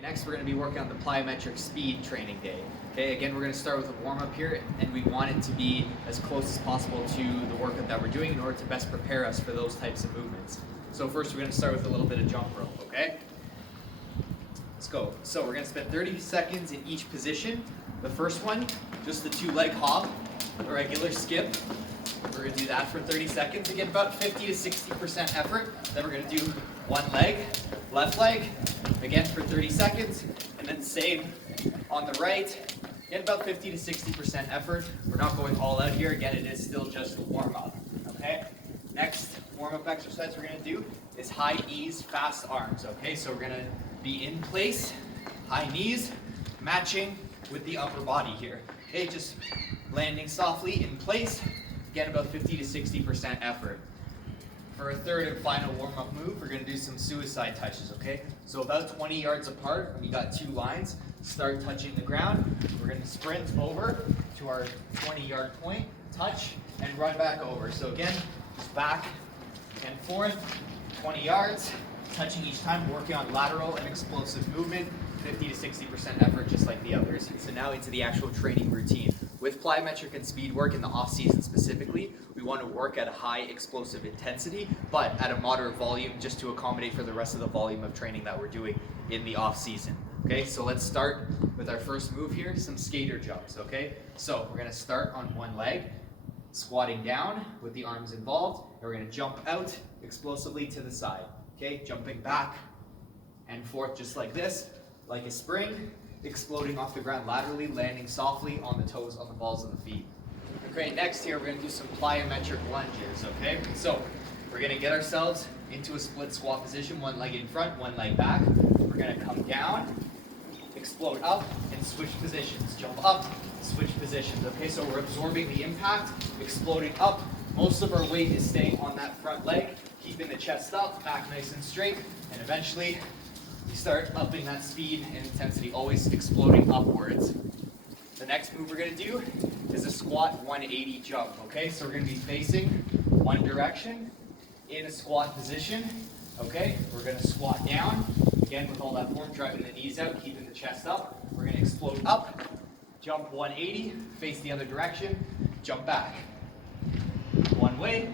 Next, we're going to be working on the plyometric speed training day. Okay, again, we're going to start with a warm-up here, and we want it to be as close as possible to the workout that we're doing in order to best prepare us for those types of movements. So first, we're going to start with a little bit of jump rope, okay? Let's go. So we're going to spend 30 seconds in each position. The first one, just the two-leg hop, a regular skip. We're going to do that for 30 seconds. Again, about 50 to 60% effort. Then we're going to do one leg, left leg, again for 30 seconds. And then same on the right. Again, about 50 to 60% effort. We're not going all out here. Again, it is still just a warm-up. Okay? Next warm-up exercise we're going to do is high knees, fast arms. Okay? So we're going to be in place, high knees, matching with the upper body here. Okay? Just landing softly in place. Again, about 50 to 60% effort. For a third and final warm-up move, we're going to do some suicide touches, okay? So about 20 yards apart, we got two lines. Start touching the ground. We're going to sprint over to our 20-yard point, touch, and run back over. So again, just back and forth, 20 yards, touching each time, working on lateral and explosive movement, 50 to 60% effort, just like the others. So now into the actual training routine. With plyometric and speed work in the off-season specifically, we want to work at a high explosive intensity, but at a moderate volume just to accommodate for the rest of the volume of training that we're doing in the off-season. Okay, so let's start with our first move here, some skater jumps, okay? So we're going to start on one leg, squatting down with the arms involved, and we're going to jump out explosively to the side, okay? Jumping back and forth just like this, like a spring, exploding off the ground laterally, landing softly on the toes, on the balls of the feet. Okay, next here we're going to do some plyometric lunges, okay? So we're going to get ourselves into a split squat position, one leg in front, one leg back. We're going to come down, explode up, and switch positions. Jump up, switch positions, okay? So we're absorbing the impact, exploding up. Most of our weight is staying on that front leg, keeping the chest up, back nice and straight, and eventually we start upping that speed and intensity, always exploding upwards. The next move we're going to do is a squat 180 jump, okay? So we're going to be facing one direction in a squat position, okay? We're going to squat down, again with all that form, driving the knees out, keeping the chest up. We're going to explode up, jump 180, face the other direction, jump back. One way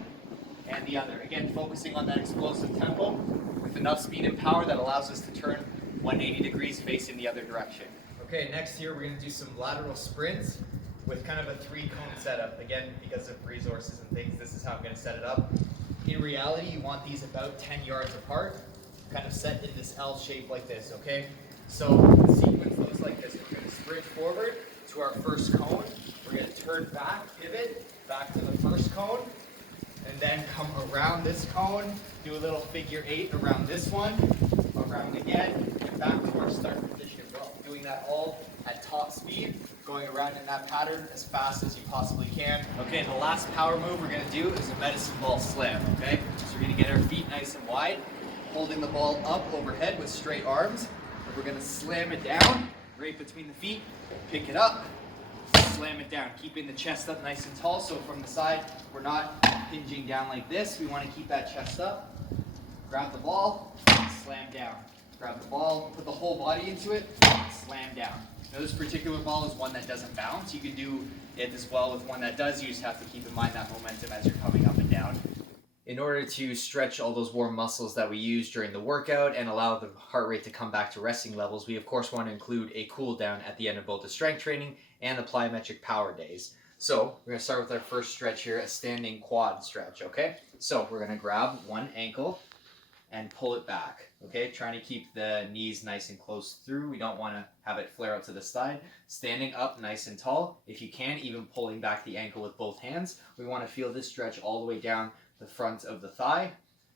and the other. Again, focusing on that explosive tempo with enough speed and power that allows us to turn 180 degrees facing the other direction. Okay, next here we're going to do some lateral sprints with kind of a three-cone setup. Again, because of resources and things, this is how I'm going to set it up. In reality, you want these about 10 yards apart, kind of set in this L shape like this, okay? So the sequence looks like this. We're going to sprint forward to our first cone. We're going to turn back, pivot, back to the first cone, and then come around this cone, do a little figure 8 around this one, around again, and back to our start position. We're doing that all at top speed, going around in that pattern as fast as you possibly can. Okay, the last power move we're going to do is a medicine ball slam, okay? So we're going to get our feet nice and wide, holding the ball up overhead with straight arms. We're going to slam it down right between the feet, pick it up, slam it down, keeping the chest up nice and tall. So from the side, we're not hinging down like this. We want to keep that chest up. Grab the ball, slam down. Grab the ball, put the whole body into it, slam down. Now this particular ball is one that doesn't bounce. You can do it as well with one that does. You just have to keep in mind that momentum as you're coming up and down. In order to stretch all those warm muscles that we use during the workout and allow the heart rate to come back to resting levels, we of course want to include a cool down at the end of both the strength training and the plyometric power days. So we're going to start with our first stretch here, a standing quad stretch, okay? So we're going to grab one ankle and pull it back, okay? Trying to keep the knees nice and close through. We don't want to have it flare out to the side. Standing up nice and tall. If you can, even pulling back the ankle with both hands. We want to feel this stretch all the way down the front of the thigh,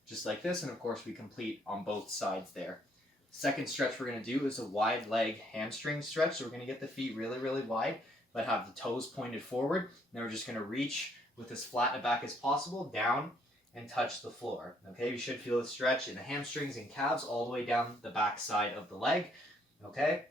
just like this, and of course we complete on both sides there. Second stretch we're going to do is a wide leg hamstring stretch. So we're going to get the feet really, really wide, but have the toes pointed forward. Now we're just going to reach with as flat a back as possible, down and touch the floor. Okay, you should feel the stretch in the hamstrings and calves all the way down the back side of the leg. Okay,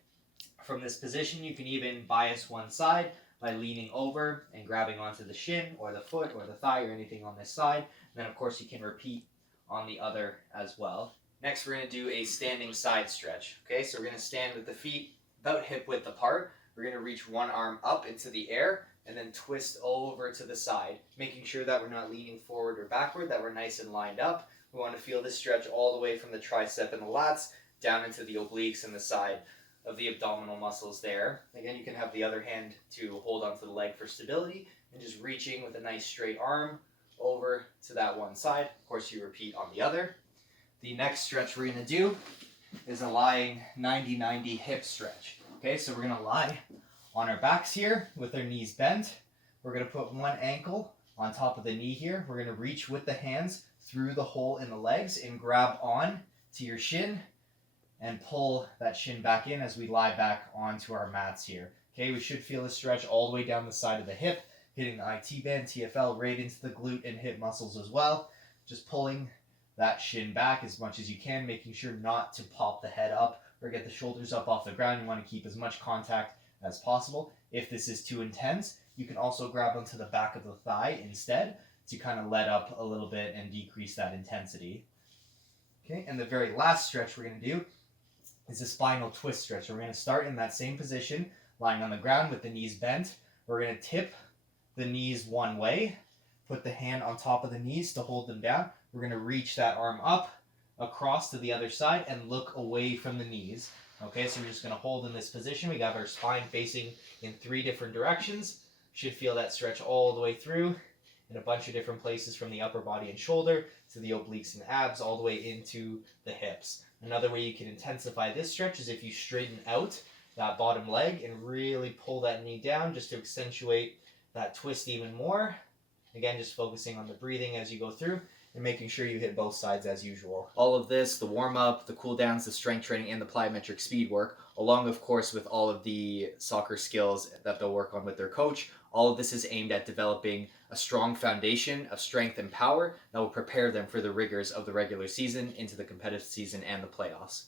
from this position you can even bias one side by leaning over and grabbing onto the shin or the foot or the thigh or anything on this side. And then of course you can repeat on the other as well. Next, we're going to do a standing side stretch. Okay, so we're going to stand with the feet about hip width apart. We're going to reach one arm up into the air and then twist over to the side, making sure that we're not leaning forward or backward, that we're nice and lined up. We want to feel this stretch all the way from the tricep and the lats down into the obliques and the side of the abdominal muscles there. Again, you can have the other hand to hold onto the leg for stability and just reaching with a nice straight arm over to that one side. Of course, you repeat on the other. The next stretch we're going to do is a lying 90-90 hip stretch. Okay, so we're going to lie on our backs here with our knees bent. We're going to put one ankle on top of the knee here. We're going to reach with the hands through the hole in the legs and grab on to your shin and pull that shin back in as we lie back onto our mats here. Okay, we should feel a stretch all the way down the side of the hip, hitting the IT band, TFL, right into the glute and hip muscles as well. Just pulling that shin back as much as you can, making sure not to pop the head up or get the shoulders up off the ground. You want to keep as much contact as possible. If this is too intense, you can also grab onto the back of the thigh instead to kind of let up a little bit and decrease that intensity. Okay, and the very last stretch we're going to do is a spinal twist stretch. We're going to start in that same position, lying on the ground with the knees bent. We're going to tip the knees one way, put the hand on top of the knees to hold them down. We're going to reach that arm up, across to the other side, and look away from the knees. Okay, so we're just going to hold in this position. We got our spine facing in 3 different directions. Should feel that stretch all the way through in a bunch of different places, from the upper body and shoulder to the obliques and abs, all the way into the hips. Another way you can intensify this stretch is if you straighten out that bottom leg and really pull that knee down just to accentuate that twist even more. Again, just focusing on the breathing as you go through and making sure you hit both sides as usual. All of this, the warm-up, the cool-downs, the strength training, and the plyometric speed work, along, of course, with all of the soccer skills that they'll work on with their coach, all of this is aimed at developing a strong foundation of strength and power that will prepare them for the rigors of the regular season, into the competitive season, and the playoffs.